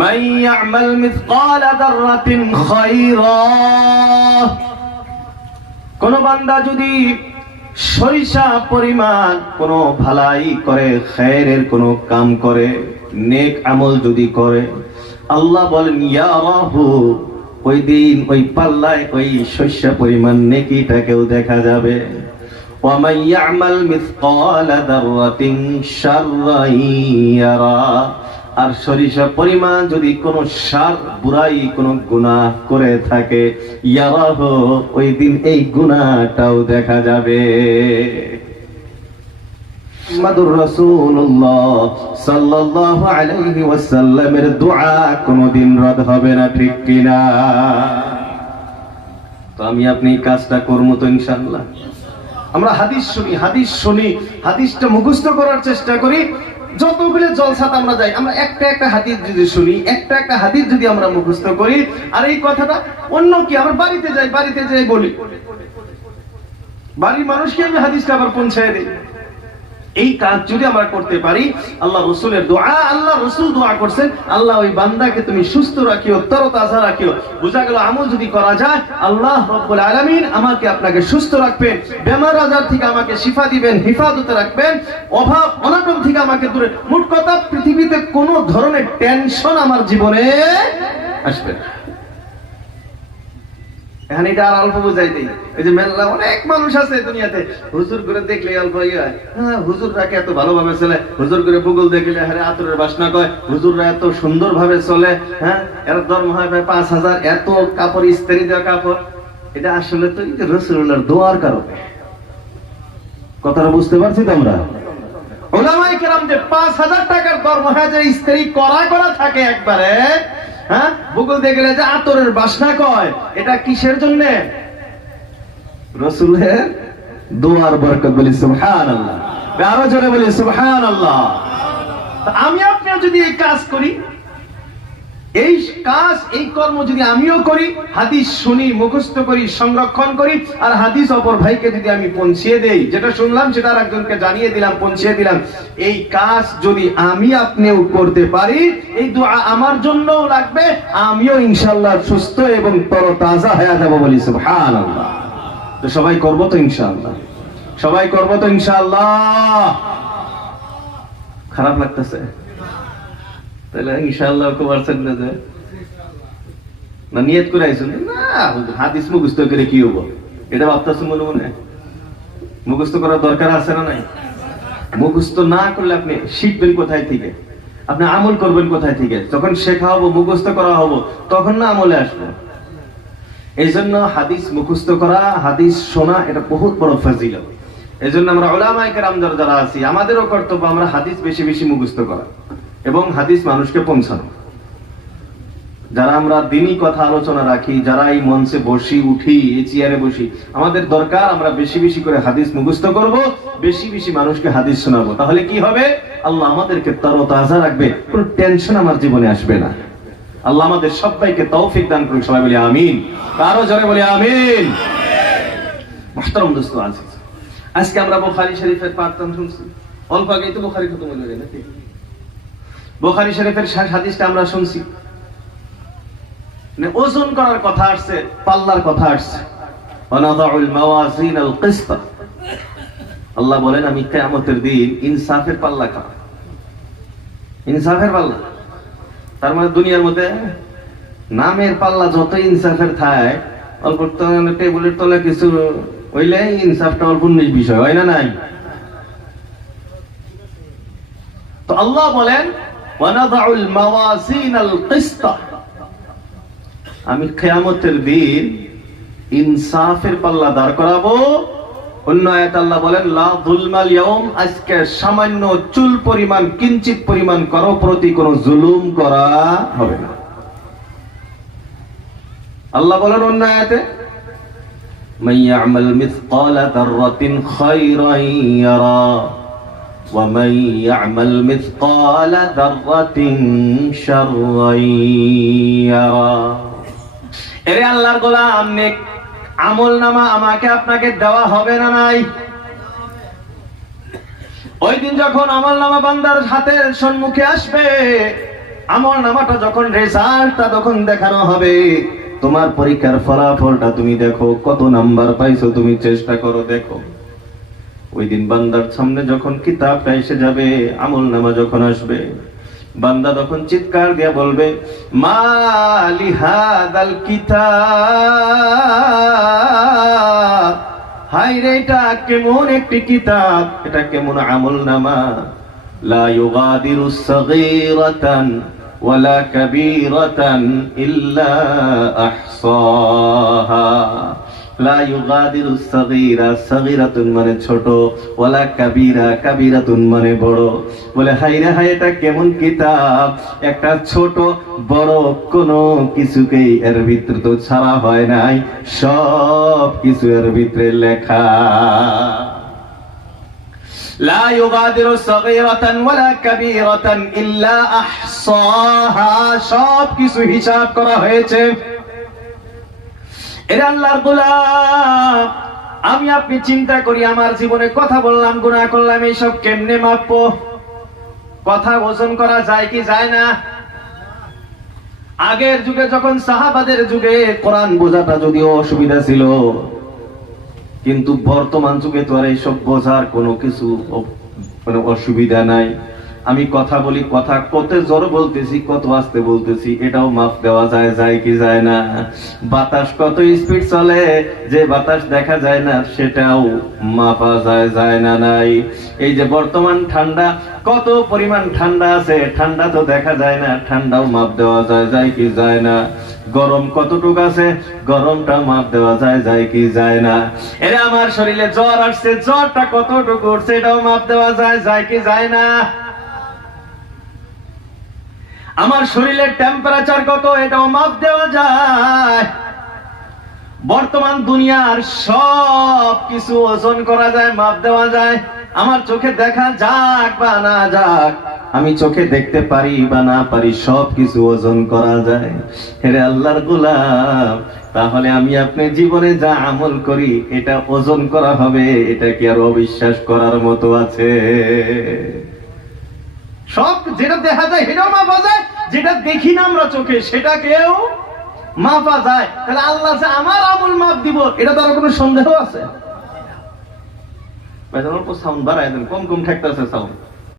মান ইয়া'মাল মিসকালা যাররাতিন খায়রা, কোন বান্দা যদি সরিষা পরিমাণ কোন ভালাই করে, খায়রের কোন কাম করে, নেক আমল যদি করে, আল্লাহ বলেন ইয়ারাহু, ওই দিন ওই পাল্লায় ওই সরিষা পরিমাণ নেকিটাকেও দেখা যাবে। ওয়া মান ইয়া'মাল মিসকালা যাররাতিন শাররান ইয়ারা, আর সরিষা পরিমাণ যদি কোন শার বুরাই কোন গুনাহ করে থাকে, ইয়ারাহু, ওই দিন এই গুনাহটাও দেখা যাবে। মুহাম্মাদুর রাসূলুল্লাহ সাল্লাল্লাহু আলাইহি ওয়াসাল্লামের দোয়া কোনদিন রদ হবে না, ঠিক কিনা? তো আমি আপনি কাজটা করব তো ইনশাআল্লাহ। আমরা হাদিস শুনি, হাদিসটা মুখস্থ করার চেষ্টা করি। যতগুলো জলসাতে আমরা যাই, আমরা একটা হাদিস যদি শুনি, একটা হাদিস যদি আমরা মুখস্থ করি, আর এই কথাটা অন্য কি আমরা বাড়িতে যাই বলি, বাড়ির মানুষকে আমি হাদিসটা আবার পৌঁছায় দিই। এই কাজ যদি আমরা করতে পারি, আল্লাহ রাসূলের দোয়া, আল্লাহ রাসূল দোয়া করছেন, আল্লাহ ওই বান্দাকে তুমি সুস্থ রাখিও, তরতাজা রাখিও। বোঝা গেল আমল যদি করা যায়, আল্লাহ রাব্বুল আলামিন আমাকে আপনাকে সুস্থ রাখবেন, বেমার আজার থেকে আমাকে শিফা দিবেন, হেফাজতে রাখবেন, অভাব অনটন থেকে আমাকে দূরে। মোট কথা, পৃথিবীতে কোন ধরনের টেনশন আমার জীবনে আসবে না। এখানে এটা আর অল্প বুঝাইতেই, এই যে মেলা অনেক মানুষ আছে দুনিয়াতে, হুজুর করে দেখলে অল্প ইয়ে হয়, হ্যাঁ হুজুররাকে এত ভালোভাবে চলে, হুজুর করে ভূগোল দেখলে হারে আতরের বাসনা কয়, হুজুররা এত সুন্দর ভাবে চলে, হ্যাঁ এর ধর্ম হয় প্রায় 5,000, এত কাপড় ইস্ত্রি দেওয়া কাপড়। এটা আসলে তো রাসূলুল্লাহর দোয়ার কারণে। কথাটা বুঝতে পারছি তো আমরা? উলামায়ে কেরাম যে 5,000 টাকার ধর্ম হয় যে ইস্ত্রি করা থাকে একবারে, হ্যাঁ ভূগোল দেখলে যে আতরের বাসনা কয়, এটা কিসের জন্য? রাসূলের দোয়ার বরকত। বলি সুবহানাল্লাহ, আরো জোরে বলি সুবহানাল্লাহ। আমি আপনিও যদি এই কাজ করি, এই কাজ এই কর্ম যদি আমিও করি, হাদিস শুনি, মুখস্থ করি, সংরক্ষণ করি, আর হাদিস অপর ভাইকে যদি আমি পৌঁছিয়ে দেই, যেটা শুনলাম সেটা আরেকজনকে জানিয়ে দিলাম, পৌঁছিয়ে দিলাম, এই কাজ যদি আমি আপনিও করতে পারি, এই দোয়া আমার জন্যও লাগবে, আমিও ইনশাআল্লাহ সুস্থ এবং তরতাজা হয়ে যাব। বলি সুবহানাল্লাহ। তো সবাই করব তো ইনশাআল্লাহ, সবাই করব তো ইনশাআল্লাহ। খারাপ লাগতেছে তাহলে ইনশাআল্লাহ কবরছেন না যে না নিয়ত করে আইছেন না হাদিস মুখস্থ করে কি হবো, এটা ভাবতেছেন মনে মনে? মুখস্থ করার দরকার আছে না নাই? মুখস্থ না করলে আপনি শিখবেন কোথায় থেকে, আপনি আমল করবেন কোথায় থেকে? যখন শেখা হবো, মুখস্থ করা হবো, তখন না আমলে আসবে। এই জন্য হাদিস মুখস্থ করা, হাদিস শোনা, এটা বহুত বড় ফজিলত। এই জন্য আমরা উলামায়ে কেরাম যারা আছি, আমাদেরও কর্তব্য আমরা হাদিস বেশি বেশি মুখস্থ করা এবং হাদিস মানুষকে পৌঁছানো। যারা আমরা দিনই কথা আলোচনা রাখি, যারা এই মঞ্চে বসি, উঠি, এই চেয়ারে বসি, আমাদের দরকার আমরা বেশি বেশি করে হাদিস মুখস্থ করব, বেশি বেশি মানুষকে হাদিস শোনাবো। তাহলে কি হবে? আল্লাহ আমাদেরকে তরতাজা রাখবে, কোনো টেনশন আমার জীবনে আসবে না। আল্লাহ আমাদের সবাইকে তৌফিক দান করুন। সবাই বলি আমিন, আরো জোরে বলি আমিন। মুহতারাম দোস্ত আজিজ, আজকে আমরা বুখারী শরীফের পাঠদান শুনছি। অল্প আগেই তো বুখারী খতম হয়ে গেল নাকি? বুখারী শরীফের হাদিসটা আমরা শুনছি, ওজন করার কথা আসছে, পাল্লার কথা আসছে। ওয়ানাদাউল মাওয়াজিনাল কিসত, আল্লাহ বলেন আমি কিয়ামতের দিন ইনসাফের পাল্লা খাব, ইনসাফের পাল্লা। তার মানে দুনিয়ার মধ্যে নামের পাল্লা যত ইনসাফের থাকে, অল্প টেবিলের তলে কিছু হইলে ইনসাফটা অল্প বিষয় হয় না নাই? তো আল্লাহ বলেন ওয়ানাদাউল মাওয়াজিনাল কিসত, আমি কিয়ামতের দিন ইনসাফের পাল্লা দাঁড় করাবো। অন্য আয়াতে আল্লাহ বলেন লা যুলমাল ইয়াউম, আজকে সামান্য চুল পরিমাণ, কিঞ্চিত পরিমাণ কারো প্রতি কোনো জুলুম করা হবে না। আল্লাহ বলেন অন্য আয়াতে মান ইয়ামাল মিসকালা যাররাতিন খায়রান ইয়ারা ওয়া মান ইয়ামাল মিসকালা যাররাতিন শাররান ইয়ারা। এরে আল্লাহর গোলাম, নেক আমলনামা আমাকে আপনাকে দেওয়া হবে না নাই? ওই দিন যখন আমলনামা বান্দার হাতের সম্মুখে আসবে, আমল নামাটা যখন রেজাল্টটা যখন দেখানো হবে, তোমার পরীক্ষার ফলাফলটা তুমি দেখো, কত নাম্বার পাইছো তুমি চেষ্টা করো দেখো। ওই দিন বান্দার সামনে যখন কিতাবটা এসে যাবে, আমল নামা যখন আসবে, বান্দা তখন চিৎকার দিয়ে বলবে, মা লিহাদাল কিতাব, হায় রে এটা কেমন একটি কিতাব, এটা কেমন আমল নামা, লা ইউগাদিরু সাগীরাতান ওয়ালা কাবীরাতান ইল্লা আহসাহা। লা ইউগাদিরু সাগীরা, সাগীরাতুন মানে ছোট, ওয়ালা কাবীরা, কাবীরাতুন মানে বড়। বলে হায় রে হায়, এটা কেমন কিতাব, একটা ছোট বড় কোনো কিছুকেই এর ভিতরে তো ছাড়া হয় নাই, সব কিছু এর ভিতরে লেখা। লা ইউগাদিরু সাগীরাতান ওয়ালা কাবীরাতান ইল্লা আহসাহা, সব কিছু হিসাব করা হয়েছে। এরা আল্লাহর গোলাম, আমি আপনি চিন্তা করি, আমার জীবনে কথা বললাম, গুনাহ করলাম, এইসব কেমনে মাপবো? কথা ওজন করা যায় কি যায় না? আগের যুগে যখন সাহাবাদের যুগে কোরআন বোঝাটা যদিও অসুবিধা ছিল, কিন্তু বর্তমান যুগে তো আর এইসব বোঝার কোনো কিছু মানে অসুবিধা নাই। আমি কথা বলি, কথা কত জোর বলতেছি, কত আস্তে বলতেছি, এটাও মাপ দেওয়া যায়, যায় কি যায় না? বাতাস কত স্পিড চলে, যে বাতাস দেখা যায় না সেটাও মাপা যায়, যায় না নাই? এই যে বর্তমান ঠান্ডা, কত পরিমাণ ঠান্ডা আছে, ঠান্ডা তো দেখা যায় না, ঠান্ডাও মাপ দেওয়া যায়, যায় কি যায় না? গরম কতটুকু আছে, গরমটা মাপ দেওয়া যায়, যায় কি যায় না? এরা আমার শরীরে জ্বর আসছে, জ্বরটা কতটুকু উঠছে, এটাও মাপ দেওয়া যায়, যায় কি যায় না? আমার শরীরের টেম্পারেচার কত, এটাও মাপ দেওয়া যায়। বর্তমান দুনিয়ার সব কিছু ওজন করা যায়, মাপ দেওয়া যায়। আমার চোখে দেখা যাক বা না যাক, আমি চোখে দেখতে পারি বা না পারি, সব কিছু ওজন করা যায়। হেরে আল্লাহর গোলাম, তাহলে আমি আপনি জীবনে যা আমল করি এটা ওজন করা হবে, এটা কি আর অবিশ্বাস করার মতো আছে? সব যেটা দেখা যায় সেটাও মাপা যায়, যেটা দেখি না আমরা চোখে সেটাকেও মাপা যায়। তাহলে আল্লাহ যে আমার আমল মাপ দিব, এটা তো আর কোনো সন্দেহ আছে? সাউন্ড বাড়ায় দেন, কম কম ঠেকতেছে সাউন্ড।